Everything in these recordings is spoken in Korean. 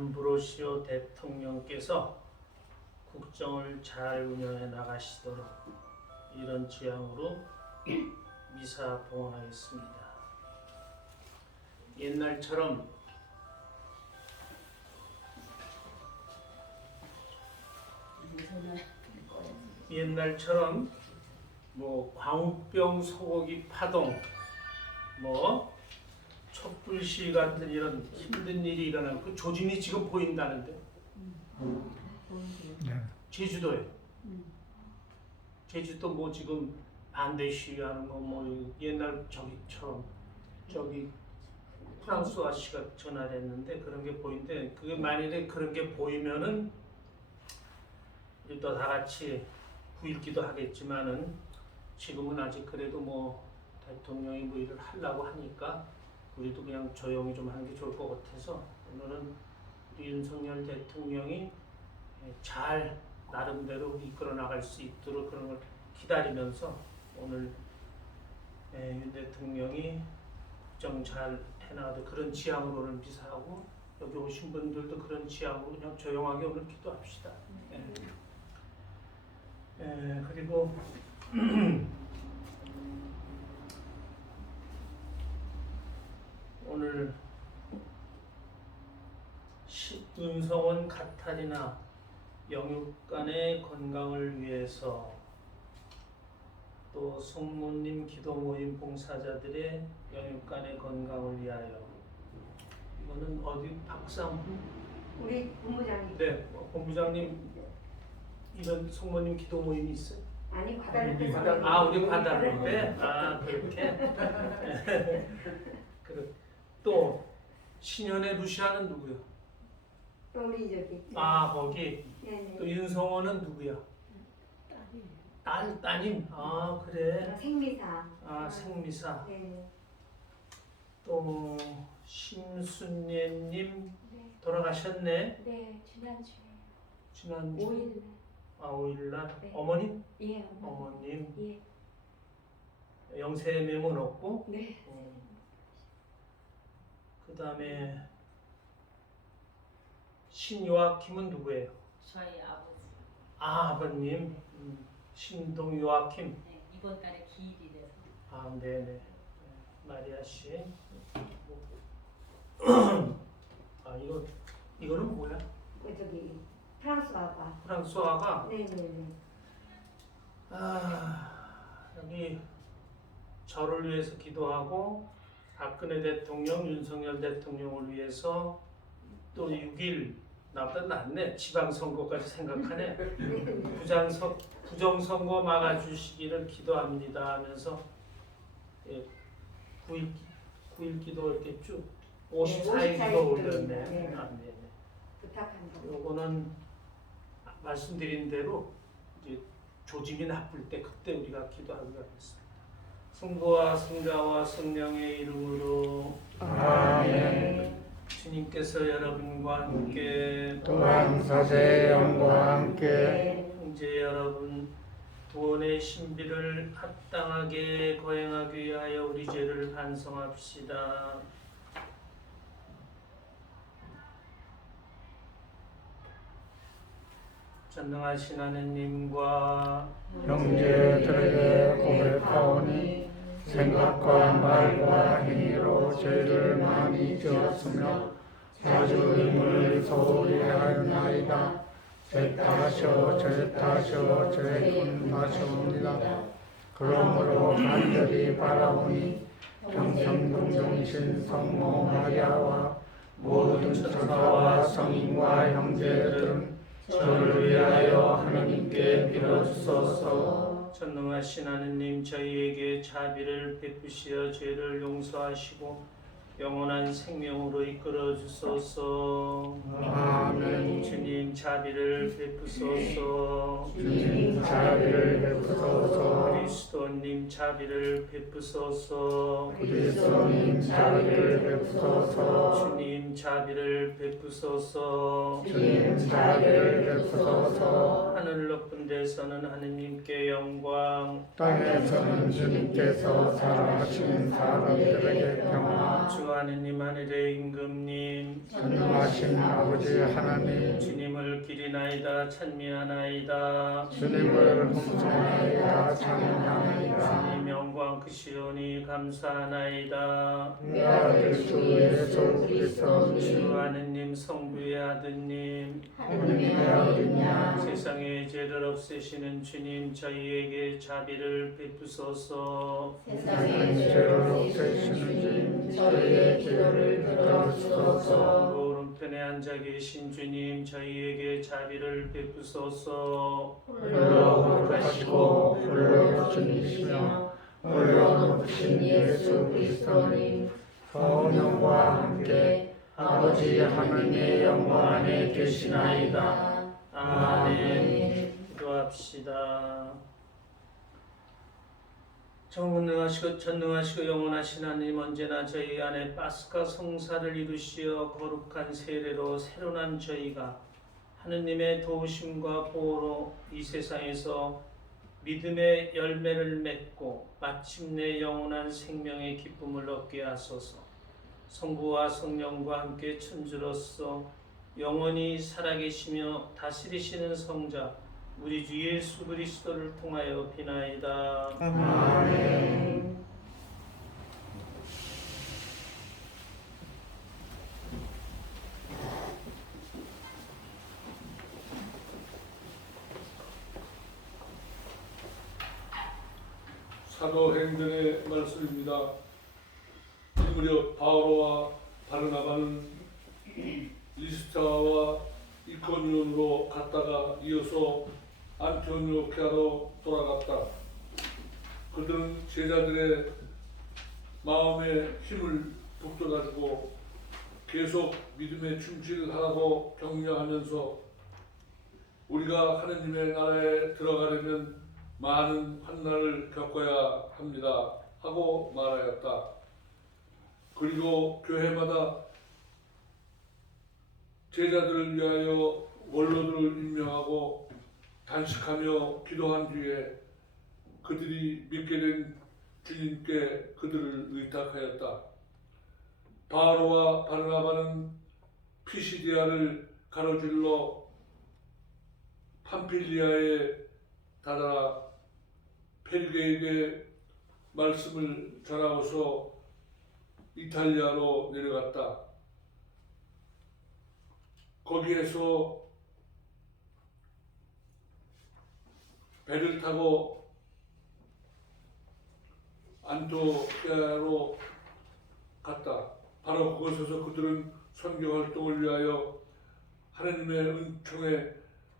암브로시오 대통령께서 국정을 잘 운영해 나가시도록 이런 지향으로 미사 봉헌하겠습니다. 옛날처럼 뭐 광우병, 소고기 파동, 뭐 촛불시 같은 이런 힘든 일이 일어나고 그 조짐이 지금 보인다는데. 네. 제주도에 제주도 뭐 지금 반대 시위하는 거 뭐 옛날 저기처럼 저기 프랑스 아씨가 전화를 했는데 그런 게 보이는데 그게 만일에 그런 게 보이면은 또 다 같이 부일기도 하겠지만은 지금은 아직 그래도 뭐 대통령이 뭐 일을 하려고 하니까 우리도 그냥 조용히 좀 하는 게 좋을 것 같아서 오늘은 우리 윤석열 대통령이 잘 나름대로 이끌어 나갈 수 있도록 그런 걸 기다리면서 오늘 윤 대통령이 국정 잘 해나가도 그런 지향으로 오늘 미사하고 여기 오신 분들도 그런 지향으로 그냥 조용하게 오늘 기도합시다. 그리고 오늘 윤성원 카타리나 영육간의 건강을 위해서 또 성모님 기도 모임 봉사자들의 영육간의 건강을 위하여 이거는 어디 박상훈? 우리 본부장님. 네, 본부장님 이런 성모님 기도 모임이 있어요? 아니 과달로 우리 과달로 때? 그렇게? 또 신현의 루시아는 누구요? 또 우리 저기. 거기. 네네. 또 윤성원은 누구야? 따님. 그래. 생미사. 생미사. 네. 또 심순예님 네. 돌아가셨네. 네, 지난주에 지난 5일. 5일날. 네. 어머님? 예, 어머님. 예. 영세의 맹은 없고. 네. 그 다음에 신요아킴은 누구예요? 저희 아버지. 아버님. 신동 요아킴. 네, 이번 달에 기일이 돼서. 네네. 마리아 씨. 이거는 뭐야? 저기 프랑스 아빠. 프랑스화가. 네네네. 여기 저를 위해서 기도하고 박근혜 대통령, 윤석열 대통령을 위해서 또 6일 나보다 낫네. 지방선거까지 생각하네. 부정선거 막아주시기를 기도합니다 하면서 9일 기도 이렇게 쭉 54일 기도 올렸네. 네. 네네. 부탁한 거. 요거는 말씀드린 대로 이제 조짐이 나쁠 때 그때 우리가 기도하기로 하겠습니다. 성부와 성자와 성령의 이름으로 아멘. 주님께서 여러분과 함께 또한 사제의 영과 함께 형제 여러분 구원의 신비를 합당하게 거행하기 위하여 우리 죄를 반성합시다. 전능하신 하느님과 형제들에게 고백하오니 생각과 말과 행위로 죄를 많이 지었으며 자주 의문을 소홀히 하였나이다. 죄 탓이요 죄 탓이요 죄 탓이옵니다. 그러므로 간절히 바라오니 평생동정이신 성모 마리아와 모든 천사와 성인과 형제들은 저를 위하여 하나님께 빌어주소서. 전능하신 하느님 저희에게 자비를 베푸시어 죄를 용서하시고 영원한 생명으로 이끌어 주소서. 아멘. 주님 자비를 베푸소서. 주님 자비를 베푸소서. 그리스도님 자비를 베푸소서. 그리스도님 자비를 베푸소서. 주님 자비를 베푸소서. 주님 자비를 베푸소서. 하늘 높은 데서는 하느님께 영광, 땅에서는 주님께서 사랑하시는 사람들에게 평화, 주 하느님 하늘의 임금님 전능하신 아버지 하나님, 주님을 기리나이다 찬미하나이다. 주님을 홍성하나이다 찬양하나이다. 주님 영광 크시오니 감사하나이다. 내 아들 주 예수 그리스도니 주 하느님 성부의 아드님 하느님의 아들이냐 세상의 죄를 없애시는 주님 저희에게 자비를 베푸소서. 세상의 죄를 없애시는 주님 저희의 죄를 들어주소서. 오른편에 앉아 계신 주님 저희에게 자비를 베푸소서. 홀로 거룩하시고 홀로 주님이시며 홀로 높으신 예수 그리스도님 성령과 함께 아버지 하나님의 영광 안에 계시나이다. 아멘. 기도합시다. 전능하시고 영원하신 하나님, 언제나 저희 안에 파스카 성사를 이루시어 거룩한 세례로 새로 난 저희가 하느님의 도우심과 보호로 이 세상에서 믿음의 열매를 맺고 마침내 영원한 생명의 기쁨을 얻게 하소서. 성부와 성령과 함께 천주로서 영원히 살아계시며 다스리시는 성자 우리 주 예수 그리스도를 통하여 비나이다. 아멘. 사도행전의 말씀입니다. 이 무렵 바오로와 바르나바는 리스트라와 이코니온으로 갔다가 이어서 안티오키아로 돌아갔다. 그들은 제자들의 마음에 힘을 북돋아주고 계속 믿음에 충실하라고 격려하면서 우리가 하느님의 나라에 들어가려면 많은 환난을 겪어야 합니다 하고 말하였다. 그리고 교회마다 제자들을 위하여 원로들을 임명하고 단식하며 기도한 뒤에 그들이 믿게 된 주님께 그들을 의탁하였다. 바오로와 바르나바는 피시디아를 가로질러 팜필리아에 다다라 펠게에게 말씀을 전하고서 이탈리아로 내려갔다. 거기에서 배를 타고 안티오키아로 갔다. 바로 그곳에서 그들은 선교 활동을 위하여 하나님의 은총에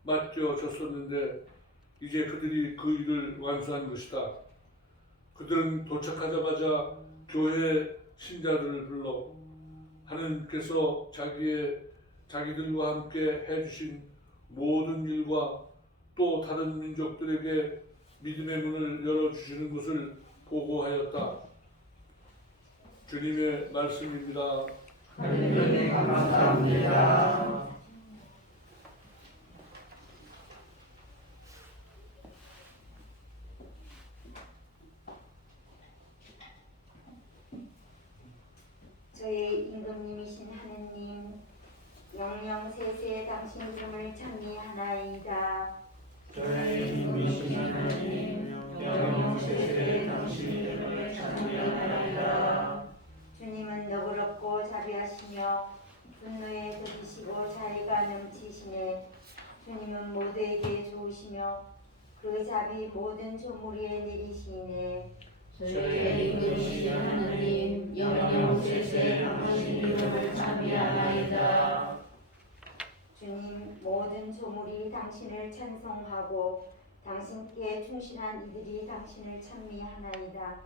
맡겨졌었는데 이제 그들이 그 일을 완수한 것이다. 그들은 도착하자마자 교회 신자들을 불러 하나님께서 자기들과 함께 해주신 모든 일과 또 다른 민족들에게 믿음의 문을 열어주시는 것을 보고하였다. 주님의 말씀입니다. 하나님 감사합니다. 저의 임금님이신 하느님, 영영세세 당신 이름을 찬미하나이다. 저의 임금이신 하나님, 영영세세 당신 이름을 찬미하나이다. 주님은 너그럽고 자비하시며 분노에 더디시고 자애가 넘치시네. 주님은 모두에게 좋으시며 그 자비 모든 조무리에 내리시네. 저의 임금이신 하나님, 영영세세 당신 이름을 찬미하나이다. 주님, 모든 조물이 당신을 찬송하고 당신께 충실한 이들이 당신을 찬미하나이다.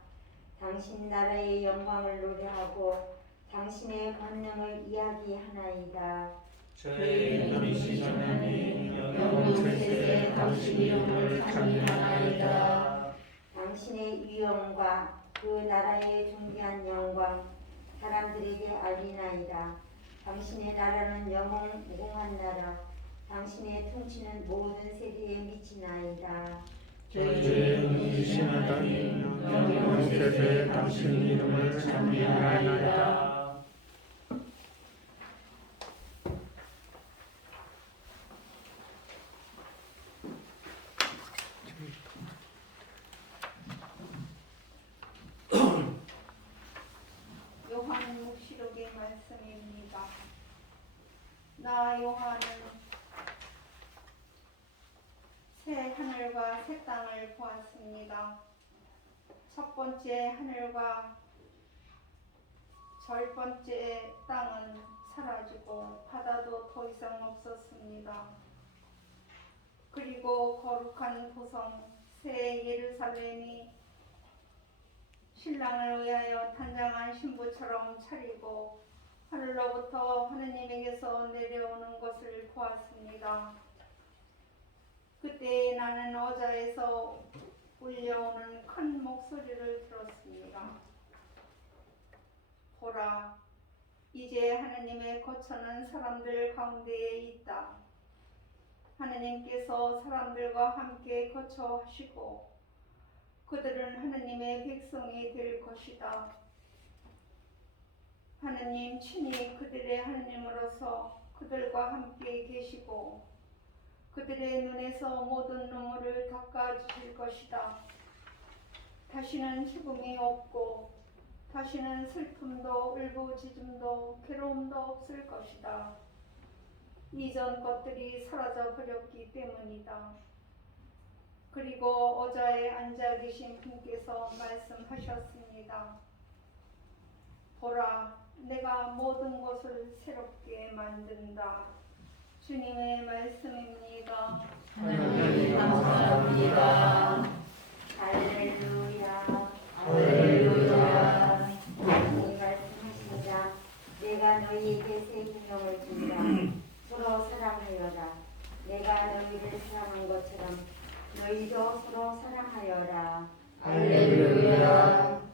당신 나라의 영광을 노래하고 당신의 권능을 이야기하나이다. 저의 임금이신 하나님 영영세세 당신 이름을 찬미하나이다. 당신의 위엄과 그 나라의 존귀한 영광 사람들에게 알리나이다. 당신의 나라는 영원 무궁한 나라, 당신의 통치는 모든 세대에 미치나이다. 저의 임금이신 하나님, 영영세세 당신 이름을 찬미하나이다. 나 요한은 새 하늘과 새 땅을 보았습니다. 첫 번째 하늘과 첫 번째 땅은 사라지고 바다도 더 이상 없었습니다. 그리고 거룩한 도성 새 예루살렘이 신랑을 위하여 단장한 신부처럼 차리고 하늘로부터 하느님에게서 내려오는 것을 보았습니다. 그때 나는 어자에서 울려오는 큰 목소리를 들었습니다. 보라, 이제 하느님의 거처는 사람들 가운데에 있다. 하느님께서 사람들과 함께 거처하시고 그들은 하느님의 백성이 될 것이다. 하느님 친히 그들의 하느님으로서 그들과 함께 계시고 그들의 눈에서 모든 눈물을 닦아주실 것이다. 다시는 죽음이 없고 다시는 슬픔도 울부짖음도 괴로움도 없을 것이다. 이전 것들이 사라져 버렸기 때문이다. 그리고 어자에 앉아 계신 분께서 말씀하셨습니다. 보라, 내가 모든 것을 새롭게 만든다. 주님의 말씀입니다. 하나님 감사합니다. 할렐루야. 할렐루야. 주님 말씀하십니다. 내가 너희에게 새 계명을 준다. 서로 사랑하여라. 내가 너희를 사랑한 것처럼 너희도 서로 사랑하여라. 할렐루야.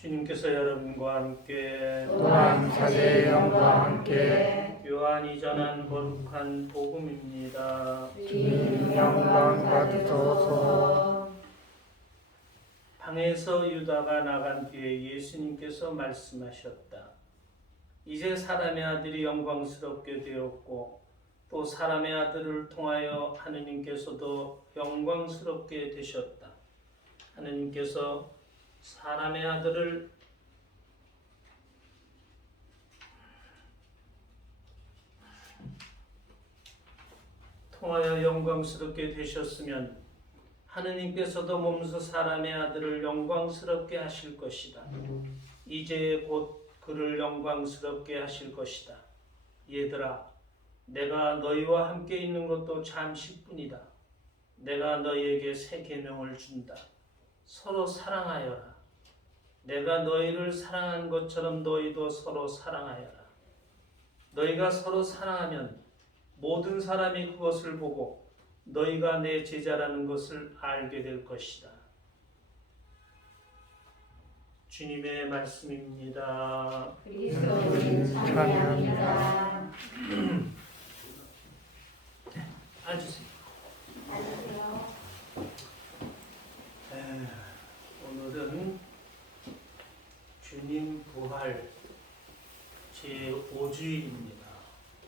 주님께서 여러분과 함께 또한 사제의 영과 함께 요한이 전한 거룩한 복음입니다. 주님 영광 받으소서. 방에서 유다가 나간 뒤에 예수님께서 말씀하셨다. 이제 사람의 아들이 영광스럽게 되었고 또 사람의 아들을 통하여 하느님께서도 영광스럽게 되셨다. 하느님께서 사람의 아들을 통하여 영광스럽게 되셨으면 하느님께서도 몸소 사람의 아들을 영광스럽게 하실 것이다. 이제 곧 그를 영광스럽게 하실 것이다. 얘들아, 내가 너희와 함께 있는 것도 잠시뿐이다. 내가 너희에게 새 계명을 준다. 서로 사랑하여라. 내가 너희를 사랑한 것처럼 너희도 서로 사랑하여라. 너희가 서로 사랑하면 모든 사람이 그것을 보고 너희가 내 제자라는 것을 알게 될 것이다. 주님의 말씀입니다. 그리스도를 찬양합니다. 앉으세요. 앉으세요. 오늘은 주님 부활 제5주일입니다.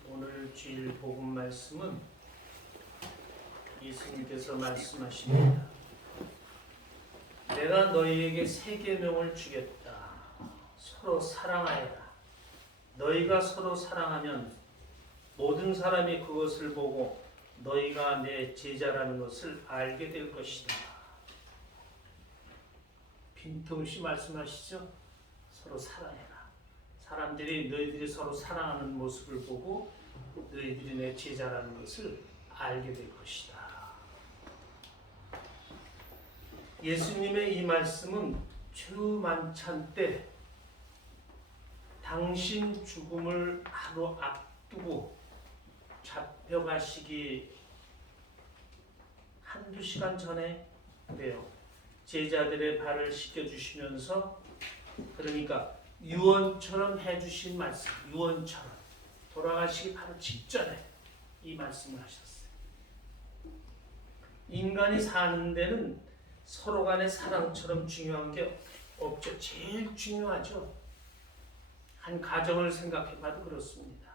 오늘 주일 복음 말씀은 예수님께서 말씀하십니다. 내가 너희에게 새 계명을 주겠다. 서로 사랑하여라. 너희가 서로 사랑하면 모든 사람이 그것을 보고 너희가 내 제자라는 것을 알게 될 것이다. 빈틈없이 말씀하시죠. 서로 사랑해라. 사람들이 너희들이 서로 사랑하는 모습을 보고 너희들이 내 제자라는 것을 알게 될 것이다. 예수님의 이 말씀은 최후 만찬 때 당신 죽음을 하루 앞두고 잡혀가시기 한두 시간 전에 그래요. 제자들의 발을 씻겨주시면서 그러니까 유언처럼 해주신 말씀, 유언처럼 돌아가시기 바로 직전에 이 말씀을 하셨어요. 인간이 사는 데는 서로 간의 사랑처럼 중요한 게 없죠. 제일 중요하죠. 한 가정을 생각해봐도 그렇습니다.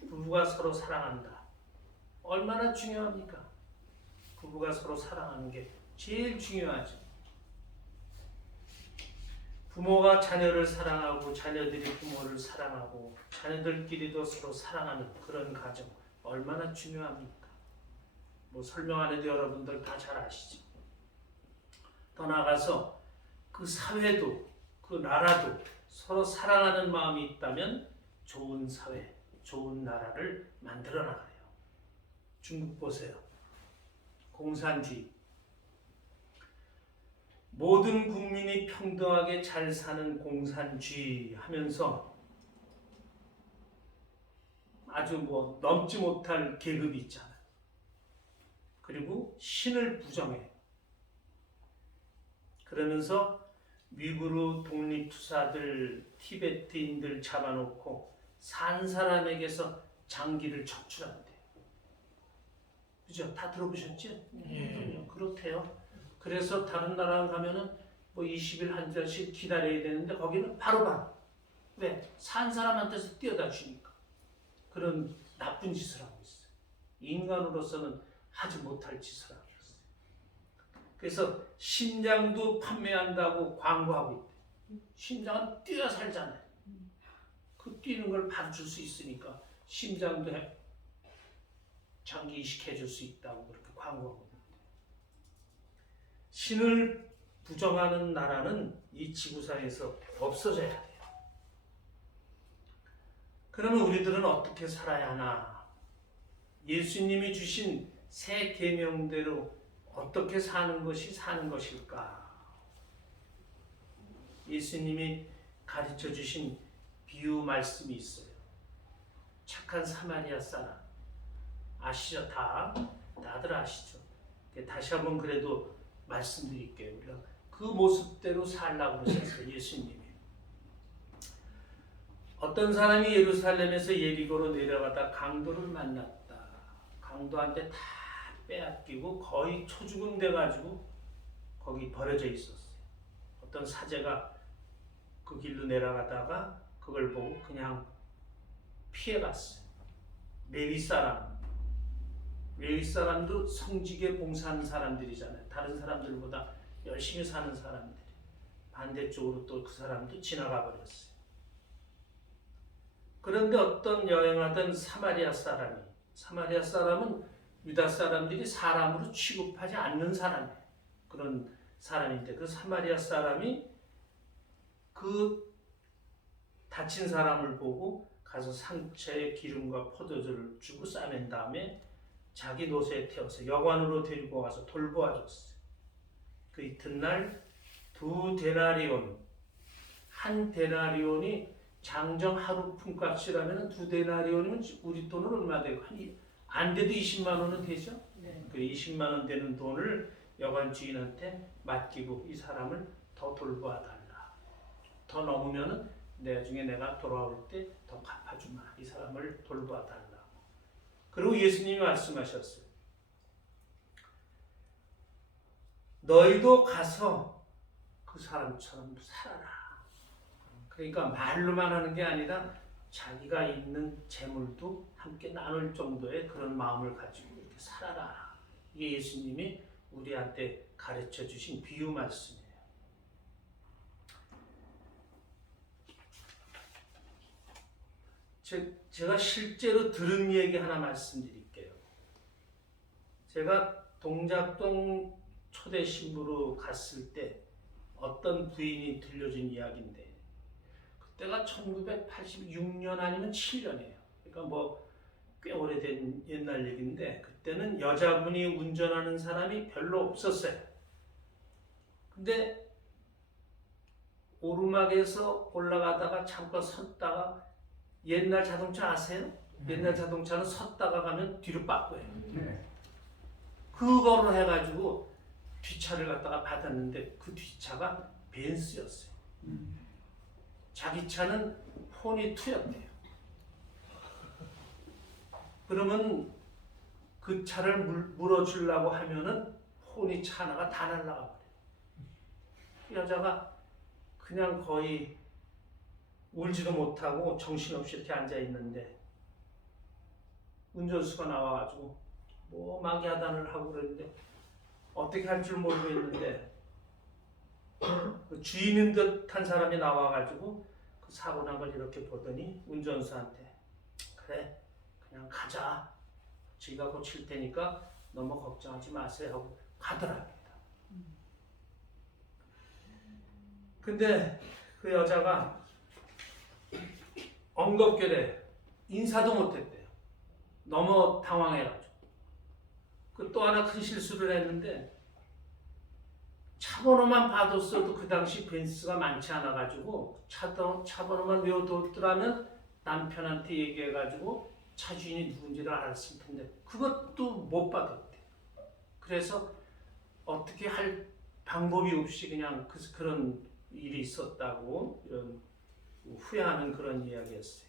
부부가 서로 사랑한다. 얼마나 중요합니까? 부부가 서로 사랑하는 게 제일 중요하죠. 부모가 자녀를 사랑하고 자녀들이 부모를 사랑하고 자녀들끼리도 서로 사랑하는 그런 가정 얼마나 중요합니까? 뭐 설명 안 해도 여러분들 다 잘 아시죠. 더 나아가서 그 사회도 그 나라도 서로 사랑하는 마음이 있다면 좋은 사회, 좋은 나라를 만들어 나가요. 중국 보세요. 공산주의. 모든 국민이 평등하게 잘 사는 공산주의 하면서 아주 뭐 넘지 못할 계급이 있잖아요. 그리고 신을 부정해요. 그러면서 위구르 독립투사들, 티베트인들 잡아놓고 산 사람에게서 장기를 척출한대요. 그죠? 다 들어보셨죠? 그렇대요. 그래서 다른 나라 가면은 뭐 20일 한 달씩 기다려야 되는데 거기는 바로바로. 왜? 산 사람한테서 띄어다 주니까. 그런 나쁜 짓을 하고 있어요. 인간으로서는 하지 못할 짓을 하고 있어요. 그래서 심장도 판매한다고 광고하고 있대요. 심장은 뛰어 살잖아요. 그 뛰는 걸 봐줄 수 있으니까 심장도 장기 이식해줄 수 있다고 그렇게 광고하고 있는데, 신을 부정하는 나라는 이 지구상에서 없어져야 돼요. 그러면 우리들은 어떻게 살아야 하나? 예수님이 주신 새 계명대로 어떻게 사는 것이 사는 것일까? 예수님이 가르쳐 주신 비유 말씀이 있어요. 착한 사마리아 사람. 아시죠? 다들 아시죠? 다시 한번 그래도 말씀드릴게요. 우리가 그 모습대로 살라고 그러셨어요. 예수님이. 어떤 사람이 예루살렘에서 예리고로 내려가다 강도를 만났다. 강도한테 다 빼앗기고 거의 초죽음 돼가지고 거기 버려져 있었어요. 어떤 사제가 그 길로 내려가다가 그걸 보고 그냥 피해갔어요. 레위 사람도 성직에 봉사하는 사람들이잖아요. 다른 사람들보다 열심히 사는 사람들이. 반대쪽으로 또 그 사람도 지나가 버렸어요. 그런데 어떤 여행하던 사마리아 사람은 유다 사람들이 사람으로 취급하지 않는 사람이에요. 그런 사람인데 그 사마리아 사람이 그 다친 사람을 보고 가서 상처에 기름과 포도주를 주고 싸맨 다음에 자기 노새에 태워서 여관으로 데리고 와서 돌보아줬어요. 그 이튿날 2데나리온, 한 데나리온이 장정 하루 품값이라면 2데나리온이면 우리 돈은 얼마 되고 안 돼도 20만 원은 되죠? 네. 그 20만 원 되는 돈을 여관 주인한테 맡기고 이 사람을 더 돌보아 달라. 더 넘으면은 나중에 내가 돌아올 때 더 갚아주마. 이 사람을 돌보아 달라. 그리고 예수님이 말씀하셨어요. 너희도 가서 그 사람처럼 살아라. 그러니까 말로만 하는 게 아니라 자기가 있는 재물도 함께 나눌 정도의 그런 마음을 가지고 이렇게 살아라. 이게 예수님이 우리한테 가르쳐 주신 비유 말씀이에요. 제가 실제로 들은 얘기 하나 말씀드릴게요. 제가 동작동 초대 신부로 갔을 때 어떤 부인이 들려준 이야기인데 그때가 1986년 아니면 7년이에요. 그러니까 뭐 꽤 오래된 옛날 얘기인데 그때는 여자분이 운전하는 사람이 별로 없었어요. 근데 오르막에서 올라가다가 잠깐 섰다가 옛날 자동차 아세요? 옛날 자동차는 섰다가 가면 뒤로 빠꾸해요. 그거로 해가지고 뒷차를 갖다가 받았는데 그 뒷차가 벤츠였어요. 자기 차는 폰이 2였대요. 그러면 그 차를 물어주려고 하면은 폰이 차 하나가 다 날라가 버려요. 그 여자가 그냥 거의 울지도 못하고 정신없이 이렇게 앉아있는데 운전수가 나와가지고 뭐 막야단을 하고 그랬는데 어떻게 할 줄 모르고 있는데 그 주인인 듯한 사람이 나와가지고 그 사고 난 걸 이렇게 보더니 운전수한테 그래 그냥 가자. 지가 고칠 테니까 너무 걱정하지 마세요 하고 가더랍니다. 근데 그 여자가 엉겁결에 인사도 못했대요. 너무 당황해가지고. 그 또 하나 큰 실수를 했는데 차 번호만 봐뒀어도 그 당시 벤츠가 많지 않아가지고 차 번호만 외워뒀더라면 남편한테 얘기해가지고 차 주인이 누군지를 알았을 텐데 그것도 못 받았대. 그래서 어떻게 할 방법이 없이 그냥 그런 일이 있었다고 이런 후회하는 그런 이야기였어요.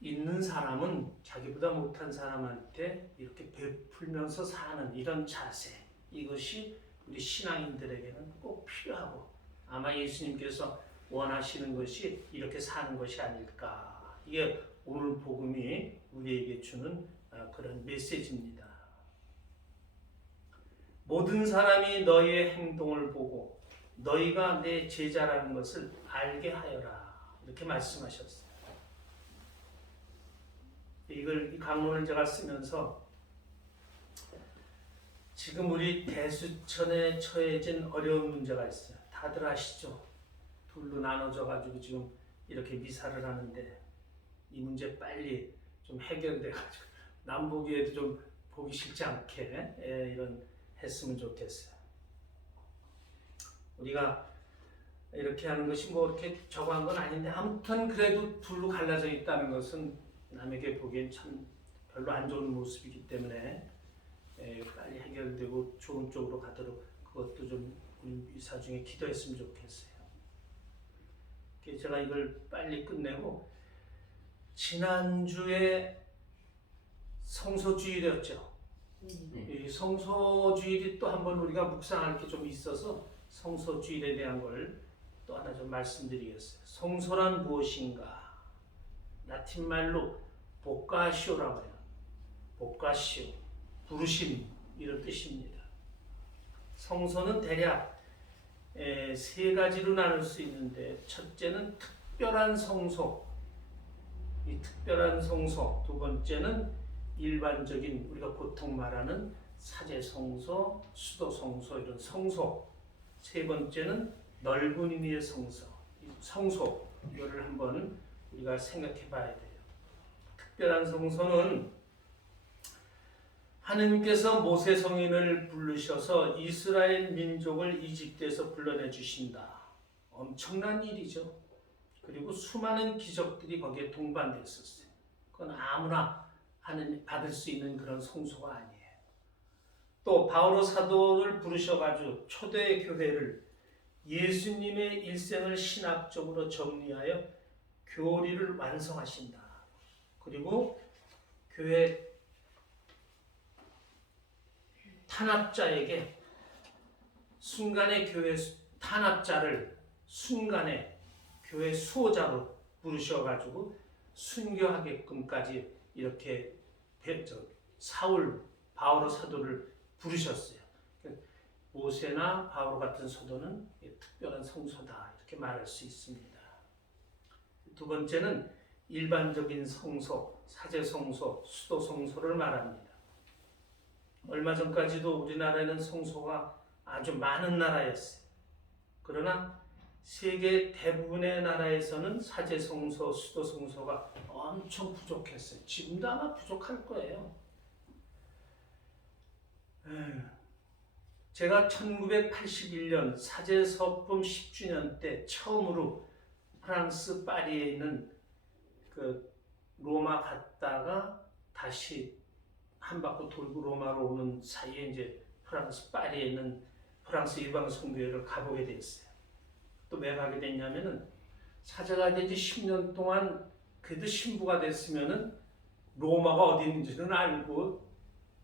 있는 사람은 자기보다 못한 사람한테 이렇게 베풀면서 사는 이런 자세, 이것이 우리 신앙인들에게는 꼭 필요하고 아마 예수님께서 원하시는 것이 이렇게 사는 것이 아닐까. 이게 오늘 복음이 우리에게 주는 그런 메시지입니다. 모든 사람이 너희의 행동을 보고 너희가 내 제자라는 것을 알게 하여라. 이렇게 말씀하셨어요. 이 강론을 제가 쓰면서 지금 우리 대수천에 처해진 어려운 문제가 있어요. 다들 아시죠? 둘로 나눠져 가지고 지금 이렇게 미사를 하는데 이 문제 빨리 좀 해결돼 가지고 남 보기에도 좀 보기 싫지 않게 이런 했으면 좋겠어요. 우리가 이렇게 하는 것이 뭐 이렇게 저거 한 건 아닌데 아무튼 그래도 둘로 갈라져 있다는 것은 남에게 보기엔 참 별로 안 좋은 모습이기 때문에 빨리 해결되고 좋은 쪽으로 가도록 그것도 좀 우리 미사 중에 기도했으면 좋겠어요. 제가 이걸 빨리 끝내고 지난주에 성소주일이었죠. 이 성소주일이 또 한번 우리가 묵상할 게 좀 있어서 성소주일에 대한 걸 또 하나 좀 말씀드리겠어요. 성소란 무엇인가? 라틴 말로 보카시오라고 해요. 보카시오, 부르심 이런 뜻입니다. 성소는 대략 세 가지로 나눌 수 있는데 첫째는 특별한 성소, 이 특별한 성소. 두 번째는 일반적인 우리가 보통 말하는 사제 성소, 수도 성소 이런 성소. 세 번째는 넓은 의미의 성소. 이거를 한번 우리가 생각해 봐야 돼요. 특별한 성소는 하느님께서 모세 성인을 부르셔서 이스라엘 민족을 이집트에서 불러내 주신다. 엄청난 일이죠. 그리고 수많은 기적들이 거기에 동반됐었어요. 그건 아무나 받을 수 있는 그런 성소가 아니에요. 또 바오로 사도를 부르셔가지고 초대 교회를 예수님의 일생을 신학적으로 정리하여 교리를 완성하신다. 그리고 교회 탄압자에게 순간의 교회 탄압자를 순간에 교회 수호자로 부르셔가지고 순교하게끔까지 이렇게 사울 바오로 사도를 부르셨어요. 모세나 바오로 같은 사도는 특별한 성소다 이렇게 말할 수 있습니다. 두 번째는 일반적인 성소, 사제 성소, 수도 성소를 말합니다. 얼마 전까지도 우리나라에는 성소가 아주 많은 나라였어요. 그러나 세계 대부분의 나라에서는 사제 성소, 수도 성소가 엄청 부족했어요. 지금도 아마 부족할 거예요. 제가 1981년 사제 서품 10주년 때 처음으로 프랑스 파리에 있는 그 로마 갔다가 다시 한 바퀴 돌고 로마로 오는 사이에 이제 프랑스 파리에 있는 프랑스 일방성교회를 가보게 됐어요. 또 왜 가게 됐냐면은 사제가 된 지 10년 동안 그래도 신부가 됐으면은 로마가 어디 있는지는 알고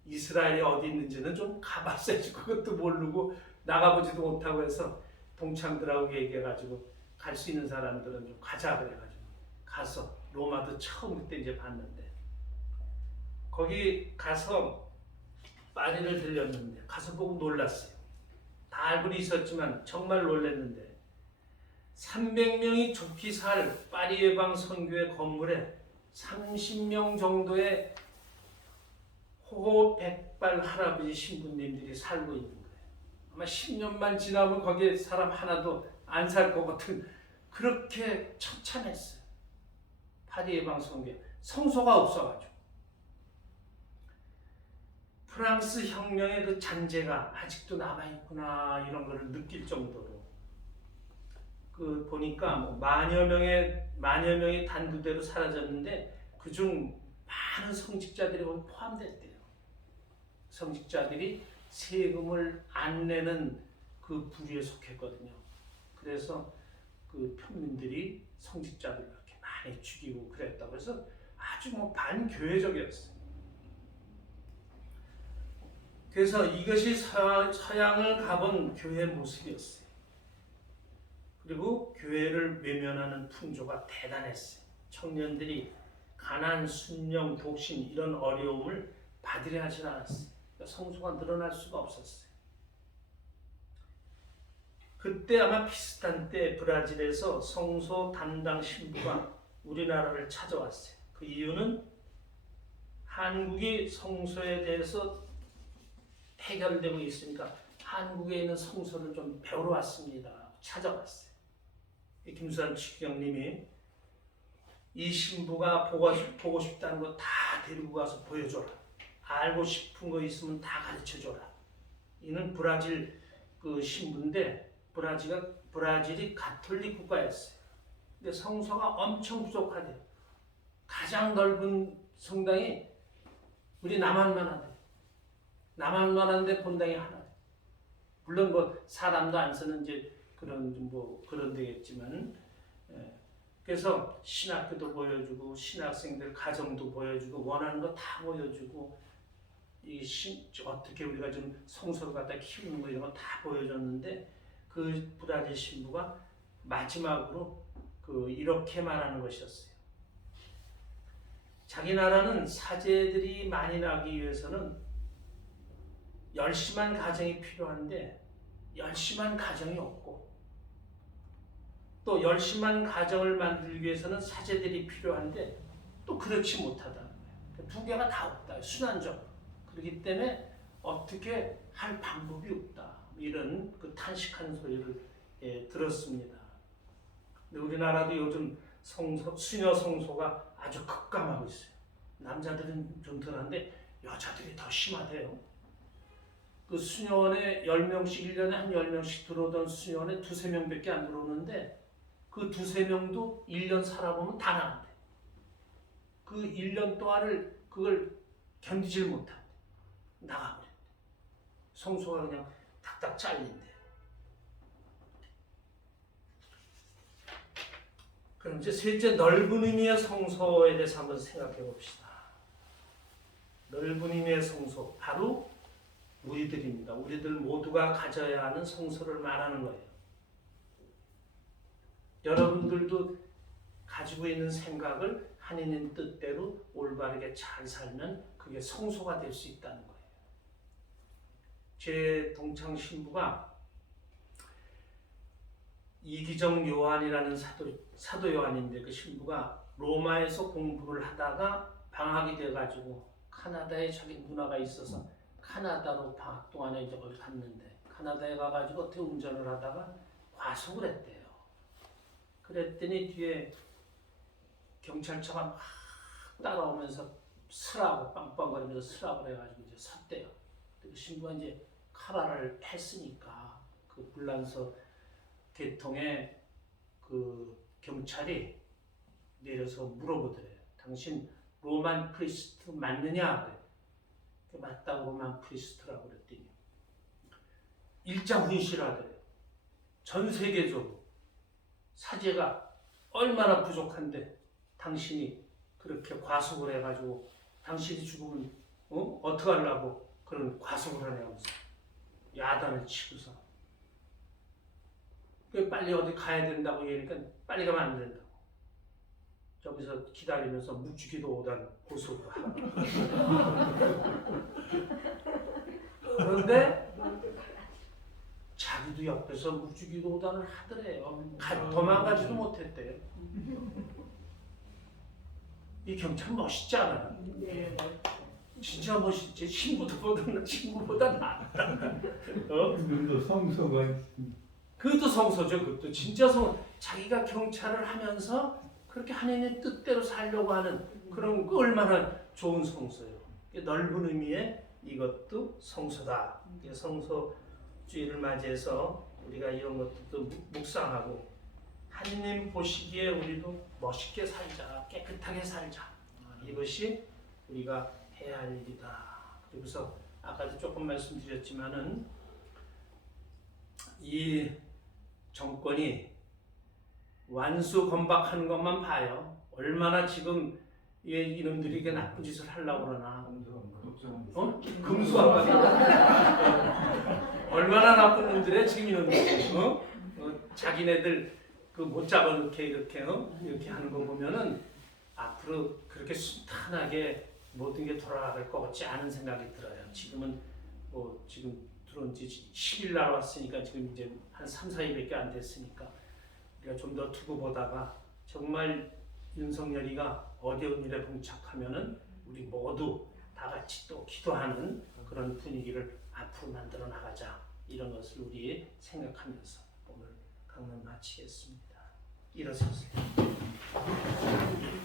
이스라엘이 어디 있는지는 좀 가봤어야지. 그것도 모르고 나가보지도 못하고 해서 동창들하고 얘기해가지고 갈 수 있는 사람들은 좀 가자 그래가지고 가서 로마도 처음 그때 이제 봤는데 거기 가서 파리를 들렸는데 가서 보고 놀랐어요. 다 알고 있었지만 정말 놀랐는데 300명이 좋게 살 파리예방 선교회 건물에 30명 정도의 호호 백발 할아버지 신부님들이 살고 있는 거예요. 아마 10년만 지나면 거기에 사람 하나도 안 살 것 같은 그렇게 처참했어요. 파리예방 선교회 성소가 없어가지고 프랑스 혁명의 그 잔재가 아직도 남아있구나 이런 거를 느낄 정도로 그 보니까 뭐 만여 명이 단두대로 사라졌는데 그중 많은 성직자들이 거기 포함됐대요. 성직자들이 세금을 안 내는 그 부류에 속했거든요. 그래서 그 평민들이 성직자들을 그렇게 많이 죽이고 그랬다고 해서 아주 뭐 반교회적이었어요. 그래서 이것이 서양을 가본 교회 모습이었어요. 그리고 교회를 외면하는 풍조가 대단했어요. 청년들이 가난, 순령, 독신 이런 어려움을 받으려 하지 않았어요. 그러니까 성소가 늘어날 수가 없었어요. 그때 아마 비슷한 때 브라질에서 성소 담당 신부가 우리나라를 찾아왔어요. 그 이유는 한국이 성소에 대해서 해결되고 있으니까 한국에 있는 성소를 좀 배우러 왔습니다. 찾아왔어요. 김수환 추기경님이 이 신부가 보고 싶다는 거 다 데리고 가서 보여줘라. 알고 싶은 거 있으면 다 가르쳐줘라. 이는 브라질 그 신부인데 브라질이 가톨릭 국가였어요. 근데 성소가 엄청 부족하대요. 가장 넓은 성당이 우리 남한만 하대요. 남한만 한데 본당이 하나. 물론 뭐 사람도 안 쓰는 이제 그런 데겠지만, 그래서 신학교도 보여주고 신학생들 가정도 보여주고 원하는 거 다 보여주고 어떻게 우리가 좀 성소를 갖다 키우는 거 이런 거 다 보여줬는데 그 브라질 신부가 마지막으로 이렇게 말하는 것이었어요. 자기 나라는 사제들이 많이 나기 위해서는 열심한 가정이 필요한데 열심한 가정이 없고 또 열심한 가정을 만들기 위해서는 사제들이 필요한데 또 그렇지 못하다. 두 개가 다 없다. 순환적으로. 그렇기 때문에 어떻게 할 방법이 없다. 이런 그 탄식한 소리를 들었습니다. 근데 우리나라도 요즘 수녀 성소가 아주 급감하고 있어요. 남자들은 좀 덜한데 여자들이 더 심하대요. 그 수녀원에 10명씩 1년에 한 10명씩 들어오던 수녀원에 2-3명밖에 안 들어오는데 그 2-3명도 1년 살아보면 다 나간대. 그 1년 동안을 그걸 견디질 못한대. 나가버렸대. 성소가 그냥 탁탁 잘린대. 그럼 이제 셋째, 넓은 의미의 성소에 대해서 한번 생각해 봅시다. 넓은 의미의 성소, 바로 우리들입니다. 우리들 모두가 가져야 하는 성소를 말하는 거예요. 여러분들도 가지고 있는 생각을 하나님 뜻대로 올바르게 잘 살면 그게 성소가 될 수 있다는 거예요. 제 동창 신부가 이기정 요한이라는 사도 요한인데 그 신부가 로마에서 공부를 하다가 방학이 돼가지고 카나다에 자기 누나가 있어서 카나다로 방학 동안에 이제 거기 갔는데 카나다에 가가지고 어떻게 운전을 하다가 과속을 했대요. 그랬더니 뒤에 경찰차가 막 따라오면서 쓰라고 빵빵거리면서 쓰라고 해가지고 이제 섰대요. 그 신부가 이제 카라를 팼으니까 그 불란서 계통에 그 경찰이 내려서 물어보더래요. 당신 로만 프리스트 맞느냐? 그래. 맞다고 로만 프리스트라고 그랬더니 일자훈시를 하더래요. 전 세계적으로 사제가 얼마나 부족한데 당신이 그렇게 과속을 해가지고 당신이 죽으면 어떡하려고 그런 과속을 하냐면서 야단을 치고서 빨리 어디 가야 된다고 얘기하니까 빨리 가면 안 된다고. 저기서 기다리면서 묵주기도 5단 고소를 하고. 그런데 그래도 옆에서 묵주기도단을 하더래요. 도망가지도 못했대요. 이 경찰 멋있지 않아요? 네. 진짜 멋있지. 신부보다 낫다. 어? 그것도 성소가 그것도 성소죠. 그것도 진짜 자기가 경찰을 하면서 그렇게 하나님의 뜻대로 살려고 하는 그런 거 얼마나 좋은 성소예요. 넓은 의미의 이것도 성소다. 성소주의를 맞이해서 우리가 이런 것들도 묵상하고 하나님 보시기에 우리도 멋있게 살자, 깨끗하게 살자. 이것이 우리가 해야 할 일이다. 그래서 아까도 조금 말씀드렸지만은 이 정권이 완수 건박하는 것만 봐요. 얼마나 지금 이놈들이 이게 나쁜 짓을 하려고 그러나. 금수한가? 얼마나 나쁜 놈들이야 지금 이놈들이. 자기네들 그 못 잡아놓게 이렇게 하는 거 보면은 앞으로 그렇게 순탄하게 모든 게 돌아갈 것 같지 않은 생각이 들어요. 지금은 지금 들어온 지 10일 날 왔으니까 지금 이제 한 3, 4일밖에 안 됐으니까 우리가 좀 더 두고 보다가 정말 윤석열이가 어려운 일에 봉착하면은 우리 모두 다 같이 또 기도하는 그런 분위기를 앞으로 만들어 나가자. 이런 것을 우리 생각하면서 오늘 강론 마치겠습니다. 일어서세요.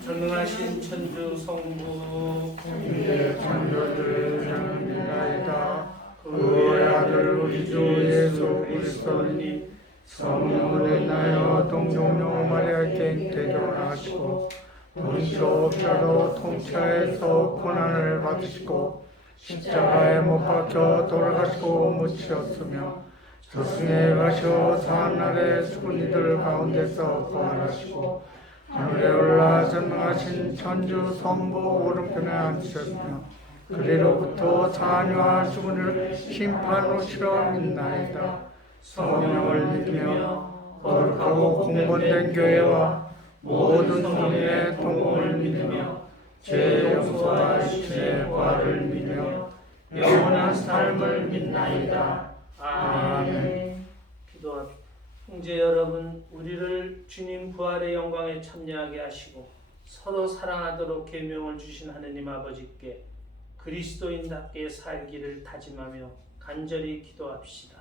전능하신 천주 성부 이제 천도를 향하나이다. 그의 아들 우리 주 예수 그리스도니 성령을 인하여 동정녀 마리아께 대전하시고 본시오 피라도 통치하에서 고난을 받으시고 십자가에 못 박혀 돌아가시고 묻히셨으며 저승에 가셔 사한날에 죽은 이들 가운데서 부활하시고 하늘에 올라 전능하신 천주 성부 오른편에 앉으셨으며 그리로부터 사한이와 죽은 이를 심판하시러 믿나이다. 성령을 믿으며 거룩하고 공본된 교회와 모든 성인의 동공을 믿으며 죄 용서와 신의 부활을 믿으며 영원한 삶을 믿나이다. 아멘. 기도합시다. 형제 여러분, 우리를 주님 부활의 영광에 참여하게 하시고 서로 사랑하도록 계명을 주신 하느님 아버지께 그리스도인답게 살기를 다짐하며 간절히 기도합시다.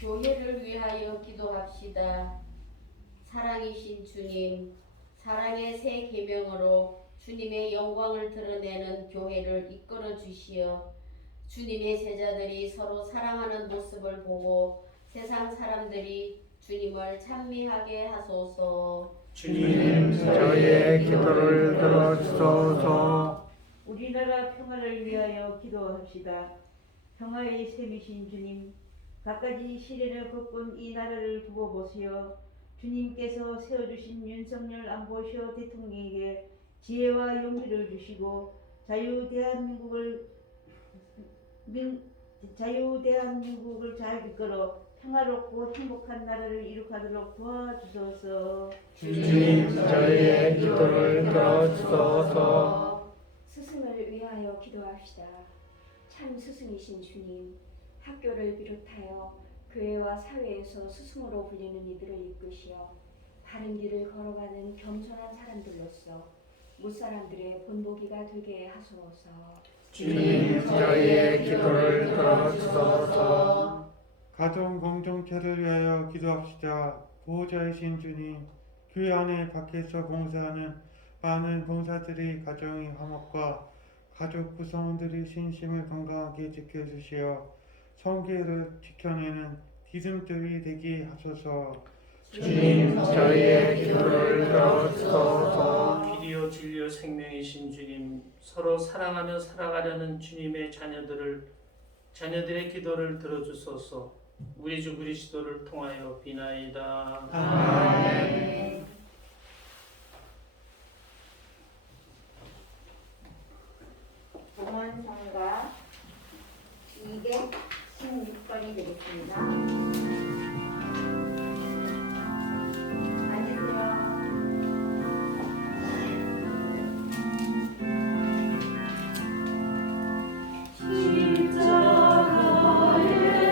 교회를 위하여 기도합시다. 사랑이신 주님, 사랑의 새 계명으로 주님의 영광을 드러내는 교회를 이끌어 주시어 주님의 제자들이 서로 사랑하는 모습을 보고 세상 사람들이 주님을 찬미하게 하소서. 주님 저희의 기도를 들어주소서. 우리나라 평화를 위하여 기도합시다. 평화의 셈이신 주님, 갖가지 시련을 겪은 이 나라를 두고 보시어 주님께서 세워주신 윤석열 안보시어 대통령에게 지혜와 용기를 주시고 자유대한민국을 잘 이끌어 평화롭고 행복한 나라를 이룩하도록 도와주소서. 주님 저희의 기도를 들어주소서. 스승을 위하여 기도합시다. 참 스승이신 주님, 학교를 비롯하여 교회와 사회에서 스승으로 불리는 이들을 이끄시어 바른 길을 걸어가는 겸손한 사람들로서 무사람들의 본보기가 되게 하소서. 주님 저희의 기도를 들어주소서. 가정 공동체를 위하여 기도합시다. 보호자이신 주님, 교회 안에 밖에서 봉사하는 많은 봉사들이 가정의 화목과 가족 구성원들의 신심을 건강하게 지켜주시어 성계를 지켜내는 디딤돌이 되게 하소서. 주님 저희의 기도를 들어주소서. 길이요 진리요 생명이신 주님, 서로 사랑하며 살아가려는 주님의 자녀들의 기도를 들어주소서. 우리 주 그리스도를 통하여 비나이다. 아멘. 봉헌성가 216번이 되겠습니다. 앉으세요. 십자가에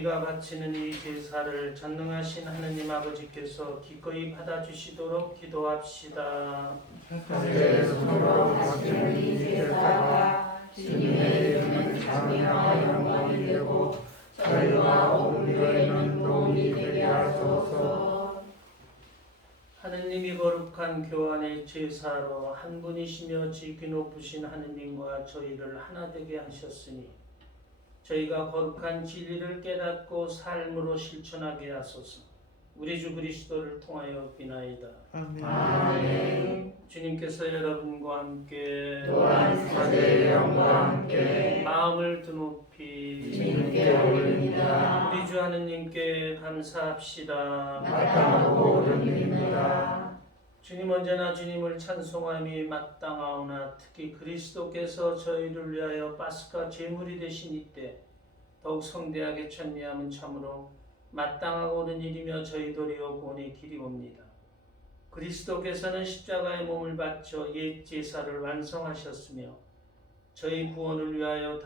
우리가 바치는 이 제사를 전능하신 하느님 아버지께서 기꺼이 받아주시도록 기도합시다. 내 손으로 바치는 이 제사가 주님의 이름을 찬양하여 영광이 되고 저희와 어울리는 도움이 되게 하소서. 하느님이 거룩한 교환의 제사로 한 분이시며 지극히 높으신 하느님과 저희를 하나 되게 하셨으니 저희가 거룩한 진리를 깨닫고 삶으로 실천하게 하소서. 우리 주 그리스도를 통하여 비나이다. 아멘. 아멘. 주님께서 여러분과 함께 또한 사제의 영과 함께 마음을 드높이 주님께 올립니다. 우리 주 하느님께 감사합시다. 마땅하고 옳음입니다. 주님 언제나 주님을 찬송함이 마땅하오나 특히 그리스도께서 저희를 위하여 파스카 제물이 되신 이때 더욱 성대하게 찬미함은 참으로 마땅하고 옳은 일이며 저희 도리어 구원의 길이옵니다. 그리스도께서는 십자가의 몸을 바쳐 옛 제사를 완성하셨으며 저희 구원을 위하여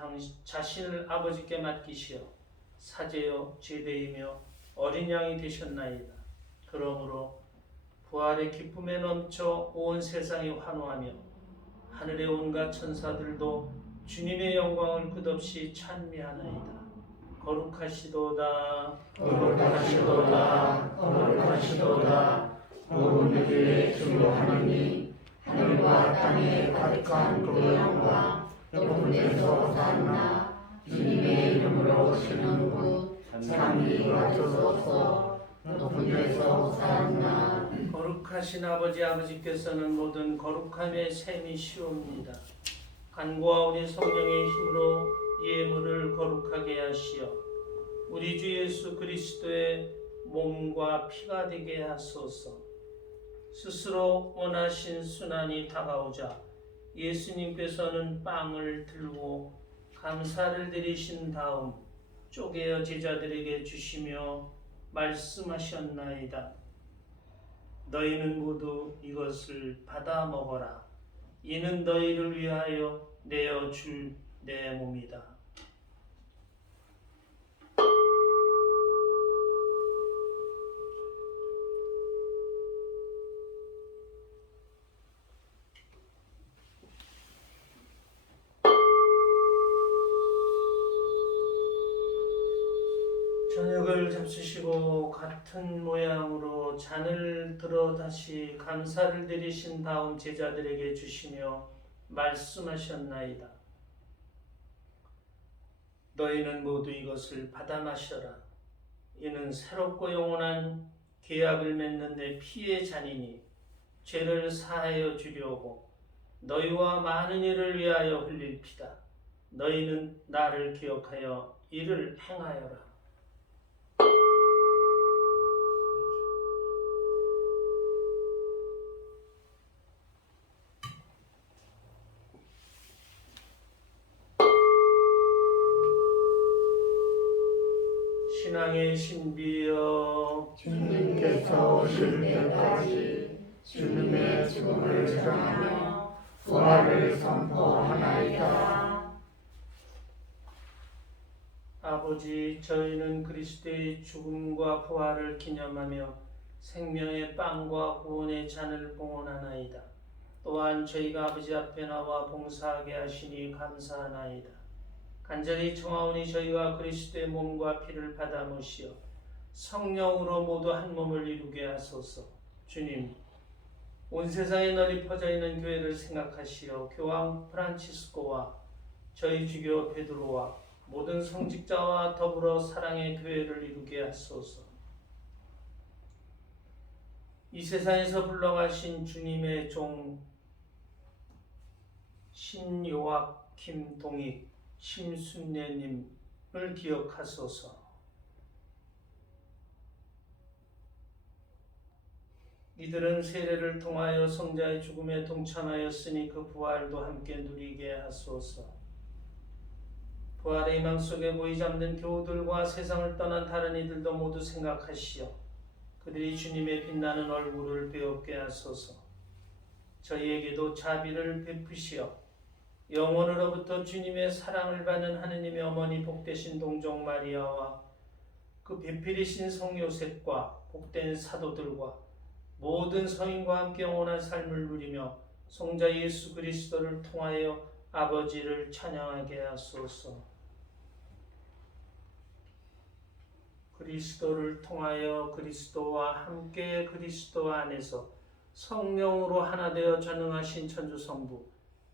자신을 아버지께 맡기시어 사제요 제대이며 어린 양이 되셨나이다. 그러므로 부활의 기쁨에 넘쳐 온 세상이 환호하며 하늘의 온갖 천사들도 주님의 영광을 끝없이 찬미하나이다. 거룩하시도다. 거룩하시도다. 거룩하시도다. 우리의 주 하나님, 하늘과 땅에 가득한 그 영광, 높은 데서 산나 주님의 이름으로 오시는 분 상이 받으소서. 높은 데서 산나 거룩하신 아버지께서는 모든 거룩함의 셈이 시옵니다. 간구와 우리 성령의 힘으로 예물을 거룩하게 하시어 우리 주 예수 그리스도의 몸과 피가 되게 하소서. 스스로 원하신 순환이 다가오자 예수님께서는 빵을 들고 감사를 드리신 다음 쪼개어 제자들에게 주시며 말씀하셨나이다. 너희는 모두 이것을 받아 먹어라. 이는 너희를 위하여 내어 줄 내 몸이다. 저녁을 잡수시고 같은 모양으로 잔을 들어 다시 감사를 드리신 다음 제자들에게 주시며 말씀하셨나이다. 너희는 모두 이것을 받아 마셔라. 이는 새롭고 영원한 계약을 맺는 내 피의 잔이니 죄를 사하여 주려고 너희와 많은 이를 위하여 흘릴 피다. 너희는 나를 기억하여 이를 행하여라. 신앙의 신비여 주님께서 오실 때까지 주님의 죽음을 전하며 부활을 선포하나이다. 아버지, 저희는 그리스도의 죽음과 부활을 기념하며 생명의 빵과 구원의 잔을 봉헌하나이다. 또한 저희가 아버지 앞에 나와 봉사하게 하시니 감사하나이다. 간절히 청하오니 저희가 그리스도의 몸과 피를 받아 모시어 성령으로 모두 한 몸을 이루게 하소서. 주님, 온 세상에 널리 퍼져 있는 교회를 생각하시어 교황 프란치스코와 저희 주교 베드로와 모든 성직자와 더불어 사랑의 교회를 이루게 하소서. 이 세상에서 불러가신 주님의 종 신요아킴 동익 심순례님을 기억하소서. 이들은 세례를 통하여 성자의 죽음에 동참하였으니 그 부활도 함께 누리게 하소서. 부활의 희망 속에 모이 잠든 교우들과 세상을 떠난 다른 이들도 모두 생각하시어 그들이 주님의 빛나는 얼굴을 배웁게 하소서. 저희에게도 자비를 베푸시어 영원으로부터 주님의 사랑을 받는 하느님의 어머니 복되신 동정 마리아와 그 비필이신 성 요셉과 복된 사도들과 모든 서인과 함께 영원한 삶을 누리며 성자 예수 그리스도를 통하여 아버지를 찬양하게 하소서. 그리스도를 통하여 그리스도와 함께 그리스도 안에서 성령으로 하나 되어 전능하신 천주성부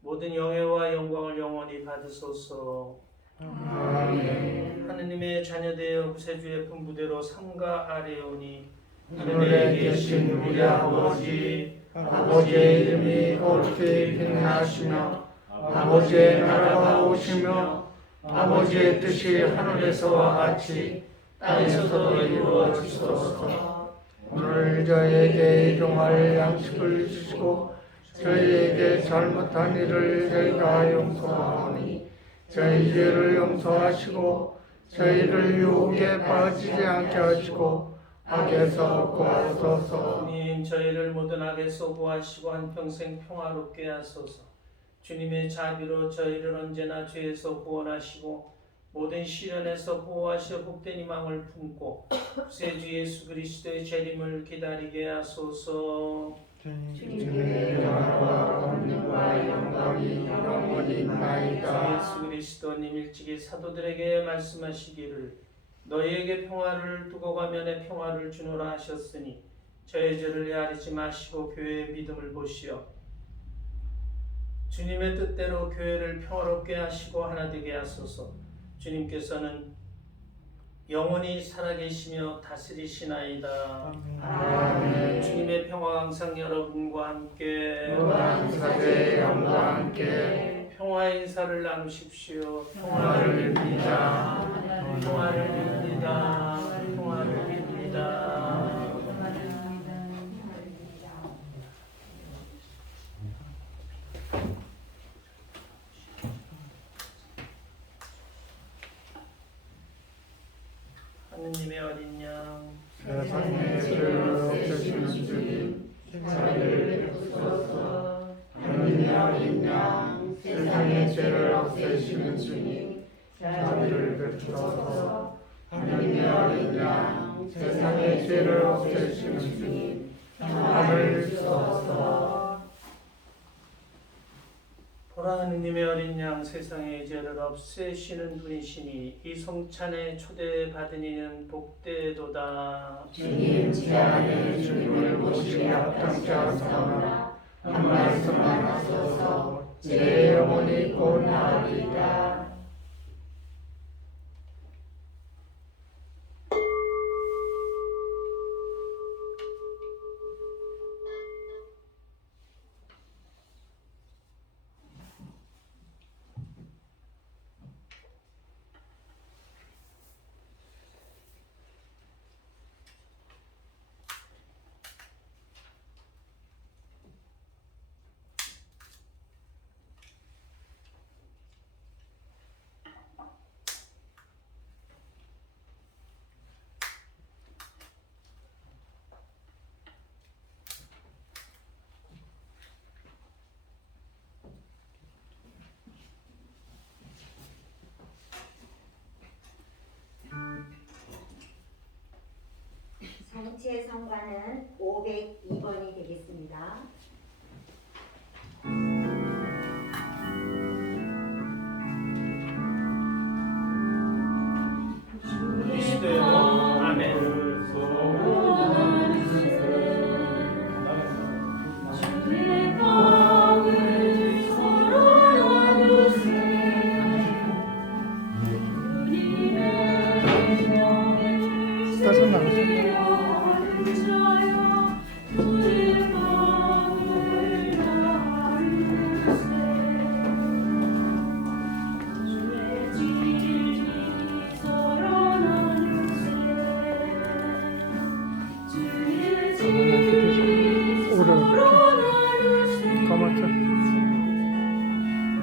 모든 영예와 영광을 영원히 받으소서. 아멘. 하느님의 자녀되어 구세주의 분부대로 삼가 아뢰오니 하늘에 계신 우리 아버지, 아버지의 이름이 거룩히 빛나시며 아버지의 나라가 오시며 아버지의 뜻이 하늘에서와 같이 땅에서도 이루어지소서. 오늘 저희에게 일용할 양식을 주시고 저희에게 잘못한 일을 저희가 용서하오니 저희 죄를 용서하시고 저희를 유혹에 빠지지 않게 하시고 악에서 구하소서. 주님 저희를 모든 악에서 구하시고 한평생 평화롭게 하소서. 주님의 자비로 저희를 언제나 죄에서 구원하시고 모든 시련에서 보호하시어 복된 희망을 품고 구세주 예수 그리스도의 재림을 기다리게 하소서. 주님의 나라와 권능과 영광이 영원히 주 있나이다. 예수 그리스도님 일찍이 사도들에게 말씀하시기를 너희에게 평화를 두고 가며 내 평화를 주노라 하셨으니 저의 죄를 헤아리지 마시고 교회의 믿음을 보시어 주님의 뜻대로 교회를 평화롭게 하시고 하나 되게 하소서. 주님께서는 영원히 살아계시며 다스리시나이다. 아멘. 주님의 평화가 항상 여러분과 함께 무한 사제의 영과 함께 평화의 인사를 나누십시오. 평화를 빕니다. 평화를 빕니다. 평화를 빕니다. 하느님의 어린 양 세상의 죄를 없애시는 주님, 자비를 베푸소서. 하느님의 어린 양, 세상의 죄를 없애시는 주님, 자비를 베푸소서. 하느님의 어린 양, 세상의 죄를 없애시는 주님, 평화를 주소서. 보라 하느님의 어린 양 세상의 죄를 없애시는 분이시니 이 성찬에 초대받은 이는 복되도다. 주님 제 안에 주님을 모시기 합당치 않사오나 한 말씀만 하소서. 제 영혼이 곧 나으리이다. 전체 성과는 502번이 되겠습니다. 그리스도여 아멘.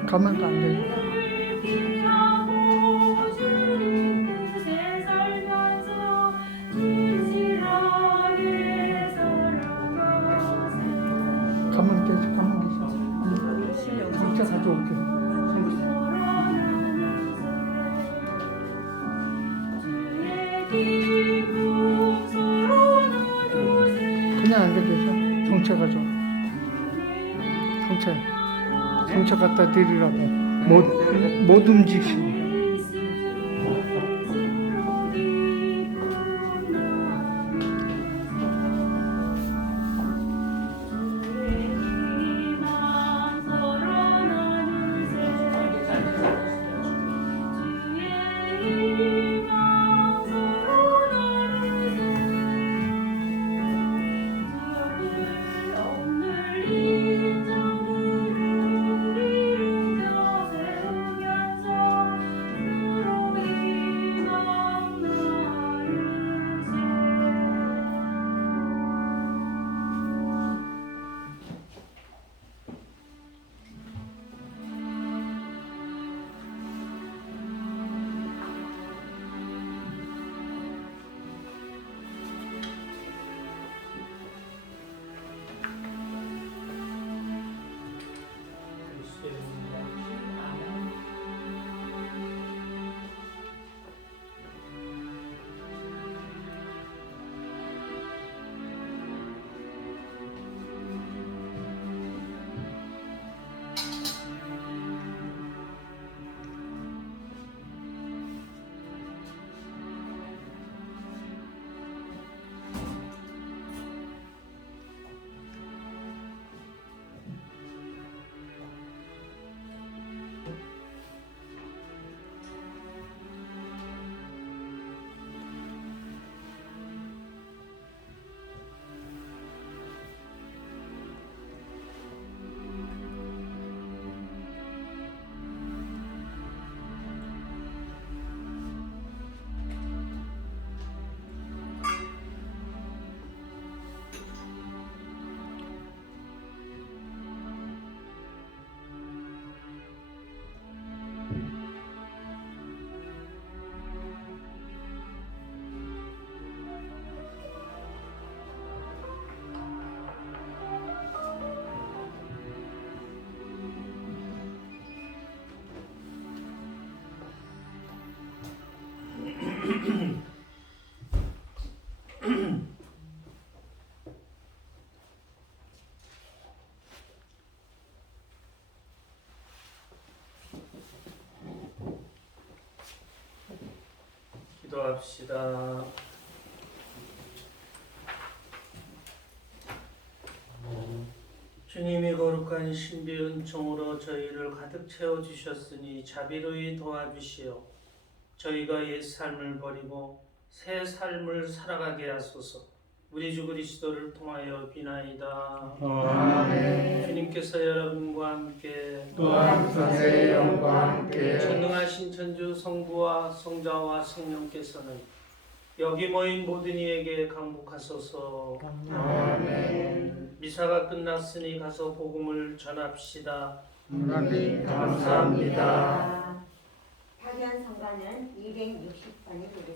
가면 안 돼. 가면 되지, 가면 되지. 진짜 가져올게. 주의 안 되죠. 경찰 가져. 경찰 갖다 드리라고. 못 움직이시고. 기도합시다. 주님이 거룩한 신비 은총으로 저희를 가득 채워주셨으니 자비로이 도와주시어 저희가 옛 삶을 버리고 새 삶을 살아가게 하소서. 우리 주 그리스도를 통하여 비나이다. 아멘. 주님께서 여러분과 함께 또한 선생의 영과 함께 전능하신 천주 성부와 성자와 성령께서는 여기 모인 모든 이에게 강복하소서. 아멘. 미사가 끝났으니 가서 복음을 전합시다. 하나님 감사합니다. 파견 성가는 260번이 되겠습니다.